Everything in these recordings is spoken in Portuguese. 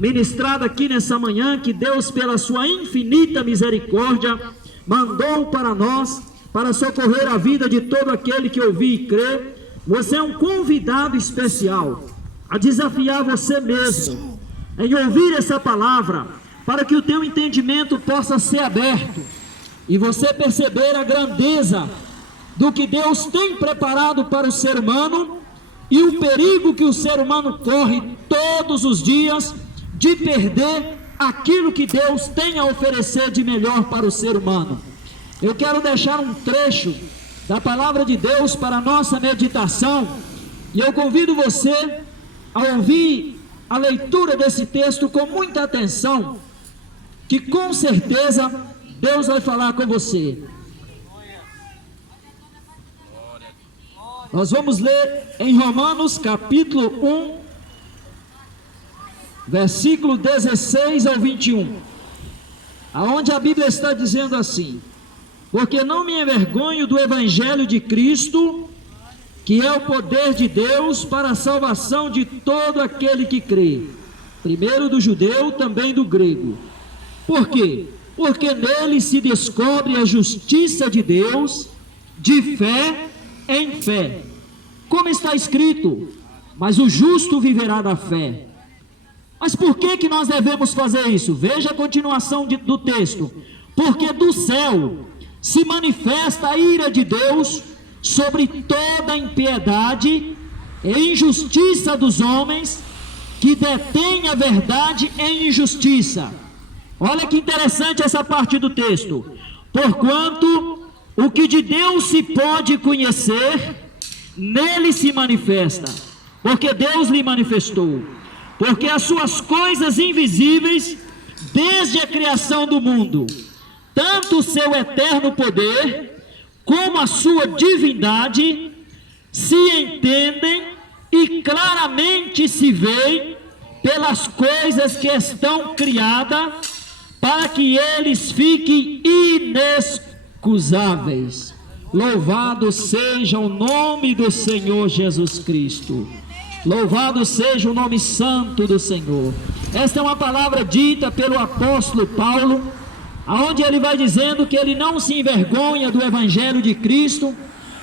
ministrada aqui nessa manhã, que Deus, pela sua infinita misericórdia, mandou para nós, para socorrer a vida de todo aquele que ouvir e crer. Você é um convidado especial a desafiar você mesmo em ouvir essa palavra, para que o teu entendimento possa ser aberto e você perceber a grandeza do que Deus tem preparado para o ser humano e o perigo que o ser humano corre todos os dias de perder aquilo que Deus tem a oferecer de melhor para o ser humano. Eu quero deixar um trecho da palavra de Deus para a nossa meditação, e eu convido você a ouvir a leitura desse texto com muita atenção, que com certeza Deus vai falar com você. Nós vamos ler em Romanos capítulo 1, versículo 16 ao 21, aonde a Bíblia está dizendo assim: porque não me envergonho do evangelho de Cristo, que é o poder de Deus para a salvação de todo aquele que crê, primeiro do judeu, também do grego. Por quê? Porque nele se descobre a justiça de Deus, de fé em fé. Como está escrito: mas o justo viverá da fé. Mas por que nós devemos fazer isso? Veja a continuação do texto. Porque do céu se manifesta a ira de Deus sobre toda a impiedade e injustiça dos homens que detêm a verdade em injustiça. Olha que interessante essa parte do texto. Porquanto o que de Deus se pode conhecer, nele se manifesta, porque Deus lhe manifestou. Porque as suas coisas invisíveis, desde a criação do mundo, tanto o seu eterno poder, como a sua divindade, se entendem e claramente se veem pelas coisas que estão criadas, para que eles fiquem inexcusáveis. Louvado seja o nome do Senhor Jesus Cristo. Louvado seja o nome santo do Senhor. Esta é uma palavra dita pelo apóstolo Paulo, aonde ele vai dizendo que ele não se envergonha do evangelho de Cristo,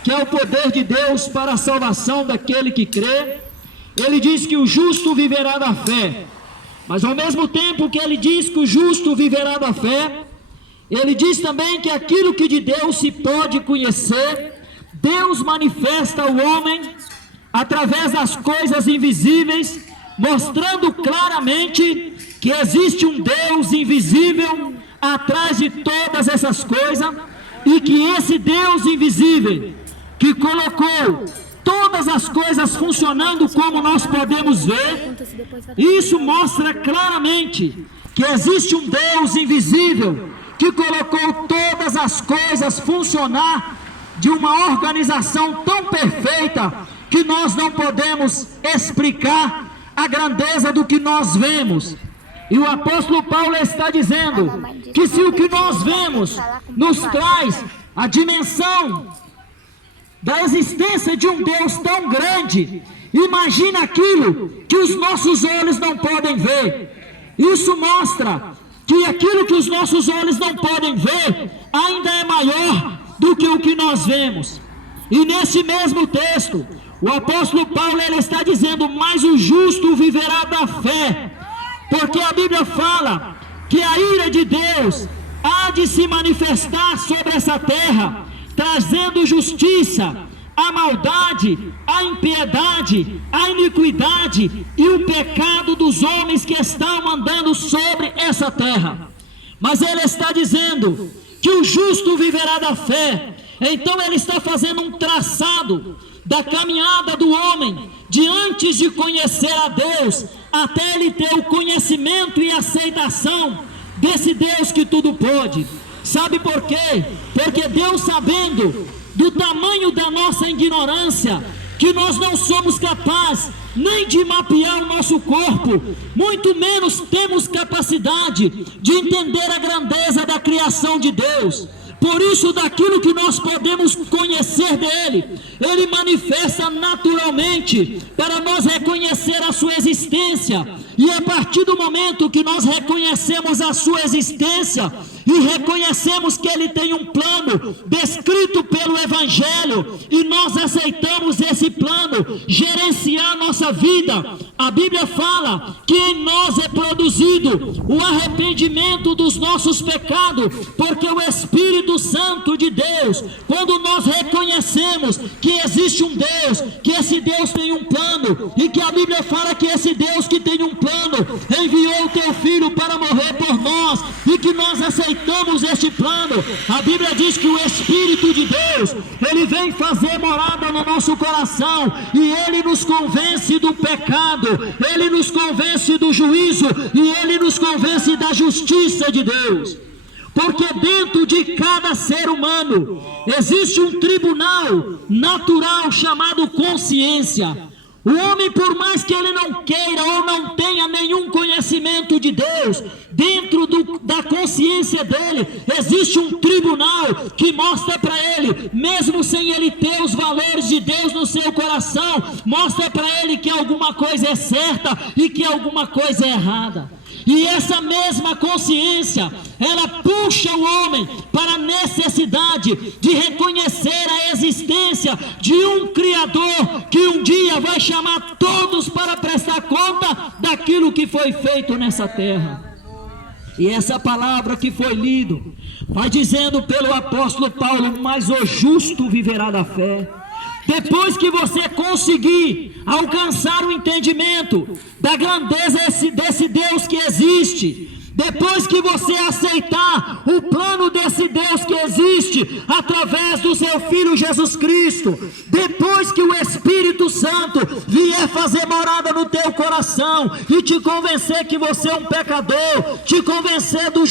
que é o poder de Deus para a salvação daquele que crê. Ele diz que o justo viverá da fé, mas ao mesmo tempo que ele diz que o justo viverá da fé, ele diz também que aquilo que de Deus se pode conhecer, Deus manifesta ao homem através das coisas invisíveis, mostrando claramente que existe um Deus invisível atrás de todas essas coisas, e que esse Deus invisível que colocou todas as coisas funcionando como nós podemos ver, isso mostra claramente que existe um Deus invisível que colocou todas as coisas funcionar de uma organização tão perfeita que nós não podemos explicar a grandeza do que nós vemos. E o apóstolo Paulo está dizendo que se o que nós vemos nos traz a dimensão da existência de um Deus tão grande, imagina aquilo que os nossos olhos não podem ver. Isso mostra que aquilo que os nossos olhos não podem ver ainda é maior do que o que nós vemos. E nesse mesmo texto, o apóstolo Paulo ele está dizendo: mas o justo viverá da fé, porque a Bíblia fala que a ira de Deus há de se manifestar sobre essa terra, trazendo justiça, a maldade, a impiedade, a iniquidade e o pecado dos homens que estão andando sobre essa terra. Mas ele está dizendo que o justo viverá da fé. Então ele está fazendo um traçado da caminhada do homem, de antes de conhecer a Deus, até ele ter o conhecimento e aceitação desse Deus que tudo pode. Sabe por quê? Porque Deus, sabendo do tamanho da nossa ignorância, que nós não somos capazes nem de mapear o nosso corpo, muito menos temos capacidade de entender a grandeza da criação de Deus. Por isso, daquilo que nós podemos conhecer dele, ele manifesta naturalmente para nós reconhecer a sua existência. E a partir do momento que nós reconhecemos a sua existência e reconhecemos que ele tem um plano descrito pelo Evangelho, e nós aceitamos esse plano gerenciar a nossa vida, a Bíblia fala que em nós é produzido o arrependimento dos nossos pecados, porque o Espírito Santo de Deus, quando nós reconhecemos que existe um Deus, que esse Deus tem um plano, e que a Bíblia fala que esse Deus que tem um plano enviou o teu Filho para morrer por nós, e que nós aceitamos este plano, a Bíblia diz que o Espírito de Deus, ele vem fazer morada no nosso coração, e ele nos convence do pecado, ele nos convence do juízo, e ele nos convence da justiça de Deus. Porque dentro de cada ser humano existe um tribunal natural chamado consciência. O homem, por mais que ele não queira ou não tenha nenhum conhecimento de Deus, dentro da consciência dele existe um tribunal que mostra para ele, mesmo sem ele ter os valores de Deus no seu coração, mostra para ele que alguma coisa é certa e que alguma coisa é errada. E essa mesma consciência, ela puxa o homem para a necessidade de reconhecer a existência de um Criador que um dia vai chamar todos para prestar conta daquilo que foi feito nessa terra. E essa palavra que foi lido, vai dizendo pelo apóstolo Paulo, mas o justo viverá da fé. Depois que você conseguir alcançar o entendimento da grandeza desse Deus que existe, depois que você aceitar o plano desse Deus que existe através do seu Filho Jesus Cristo, depois que o Espírito Santo vier fazer morada no teu coração e te convencer que você é um pecador, te convencer do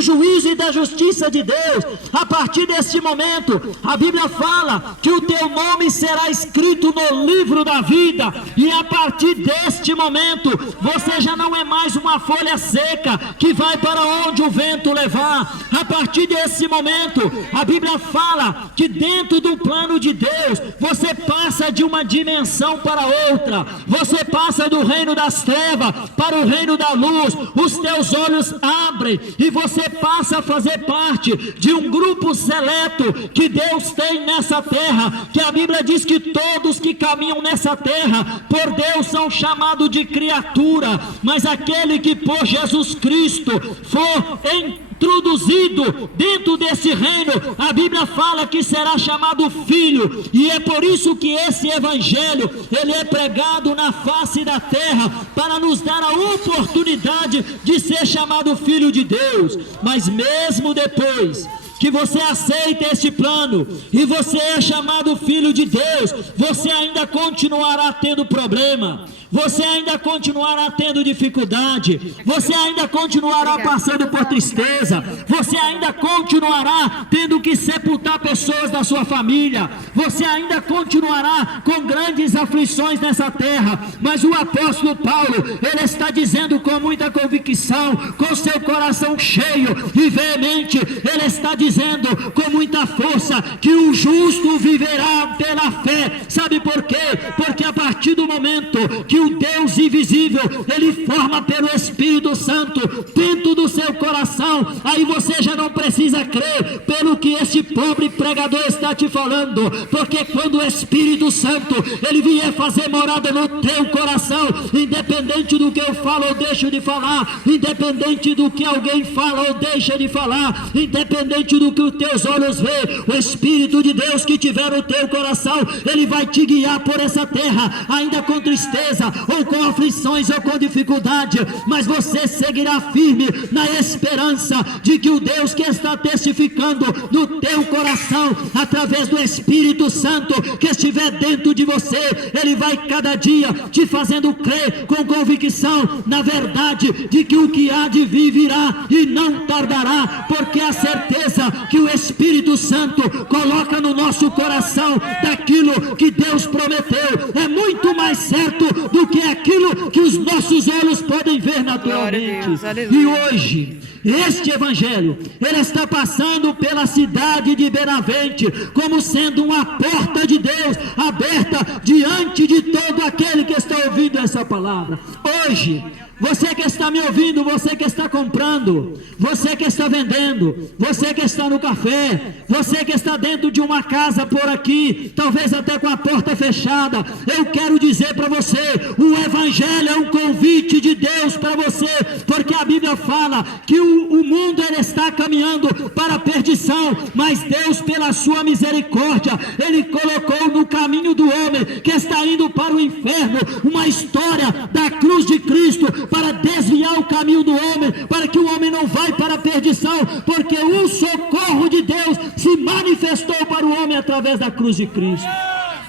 juízo e da justiça de Deus, a partir deste momento, a Bíblia fala que o teu nome será escrito no livro da vida, e a partir deste momento, você já não é mais uma folha seca que vai para onde o vento levar. A partir desse momento, a Bíblia fala que dentro do plano de Deus, você passa de uma dimensão para outra, você passa do reino das trevas para o reino da luz, os teus olhos abrem e você passa a fazer parte de um grupo seleto que Deus tem nessa terra, que a Bíblia diz que todos que caminham nessa terra, por Deus são chamados de criatura, mas aquele que por Jesus Cristo for introduzido dentro desse reino, a Bíblia fala que será chamado filho, e é por isso que esse evangelho, ele é pregado na face da terra, para nos dar a oportunidade de ser chamado filho de Deus. Mas mesmo depois que você aceita este plano e você é chamado filho de Deus, você ainda continuará tendo problema, você ainda continuará tendo dificuldade, você ainda continuará passando por tristeza, você ainda continuará tendo que sepultar pessoas da sua família, você ainda continuará com grandes aflições nessa terra. Mas o apóstolo Paulo, ele está dizendo com muita convicção, com seu coração cheio e veemente, ele está dizendo com muita força que o justo viverá pela fé. Sabe por quê? Porque a partir do momento que o Deus invisível, ele forma pelo Espírito Santo dentro do seu coração, aí você já não precisa crer pelo que este pobre pregador está te falando, porque quando o Espírito Santo, ele vier fazer morada no teu coração, independente do que eu falo ou deixo de falar, independente do que alguém fala ou deixa de falar, independente do que os teus olhos vê, o Espírito de Deus que tiver no teu coração, ele vai te guiar por essa terra, ainda com tristeza, ou com aflições, ou com dificuldade, mas você seguirá firme na esperança de que o Deus que está testificando no teu coração, através do Espírito Santo que estiver dentro de você, ele vai cada dia te fazendo crer com convicção na verdade de que o que há de vir virá e não tardará, porque a certeza que o Espírito Santo coloca no nosso coração daquilo que Deus prometeu é muito mais certo do que aquilo que os nossos olhos podem ver naturalmente. E hoje Este evangelho, ele está passando pela cidade de Benavente, como sendo uma porta de Deus, aberta diante de todo aquele que está ouvindo essa palavra. Hoje, você que está me ouvindo, você que está comprando, você que está vendendo, você que está no café, você que está dentro de uma casa por aqui, talvez até com a porta fechada, eu quero dizer para você, o evangelho é um convite de Deus para você, porque a Bíblia fala que o mundo ele está caminhando para a perdição, mas Deus, pela sua misericórdia, ele colocou no caminho do homem que está indo para o inferno uma história da cruz de Cristo, para desviar o caminho do homem, para que o homem não vá para a perdição, porque o socorro de Deus se manifestou para o homem através da cruz de Cristo.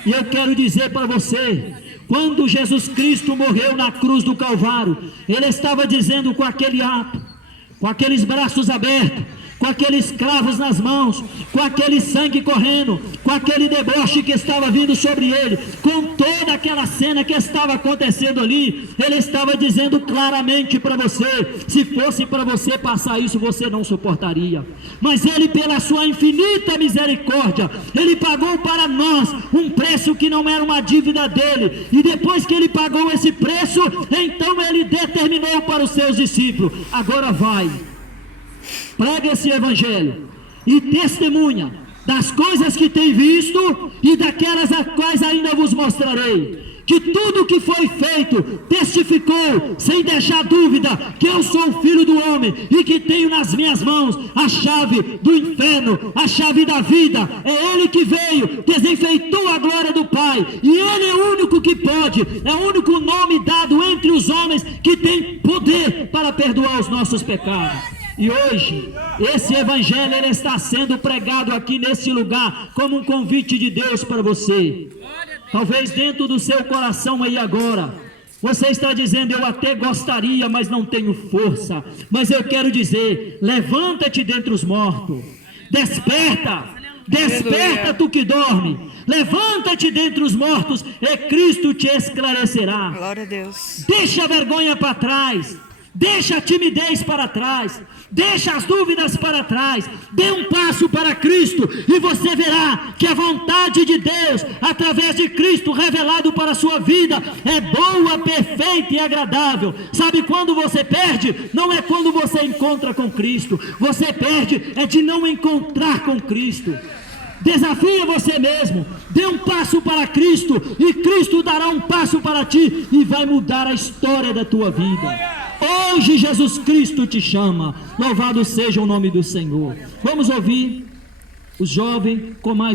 E eu quero dizer para você, quando Jesus Cristo morreu na cruz do Calvário, ele estava dizendo com aquele ato, com aqueles braços abertos, com aqueles cravos nas mãos, com aquele sangue correndo, com aquele deboche que estava vindo sobre ele, com toda aquela cena que estava acontecendo ali, ele estava dizendo claramente para você, se fosse para você passar isso, você não suportaria, mas ele, pela sua infinita misericórdia, ele pagou para nós um preço que não era uma dívida dele, e depois que ele pagou esse preço, então ele determinou para os seus discípulos, agora vai, prega esse evangelho e testemunha das coisas que tem visto e daquelas a quais ainda vos mostrarei, que tudo que foi feito testificou sem deixar dúvida que eu sou o Filho do Homem e que tenho nas minhas mãos a chave do inferno, a chave da vida. É ele que veio, desenfeitou a glória do Pai, e ele é o único que pode, é o único nome dado entre os homens que tem poder para perdoar os nossos pecados. E hoje, esse evangelho ele está sendo pregado aqui nesse lugar como um convite de Deus para você. Talvez dentro do seu coração aí agora, você está dizendo, eu até gostaria, mas não tenho força. Mas eu quero dizer, levanta-te dentre os mortos, desperta, desperta tu que dorme, levanta-te dentre os mortos e Cristo te esclarecerá. Glória a Deus. Deixa a vergonha para trás, deixa a timidez para trás, deixa as dúvidas para trás, dê um passo para Cristo e você verá que a vontade de Deus, através de Cristo revelado para a sua vida, é boa, perfeita e agradável. Sabe quando você perde? Não é quando você encontra com Cristo, você perde é de não encontrar com Cristo. Desafia você mesmo, dê um passo para Cristo e Cristo dará um passo para ti e vai mudar a história da tua vida. Hoje Jesus Cristo te chama, louvado seja o nome do Senhor. Vamos ouvir os jovens com mais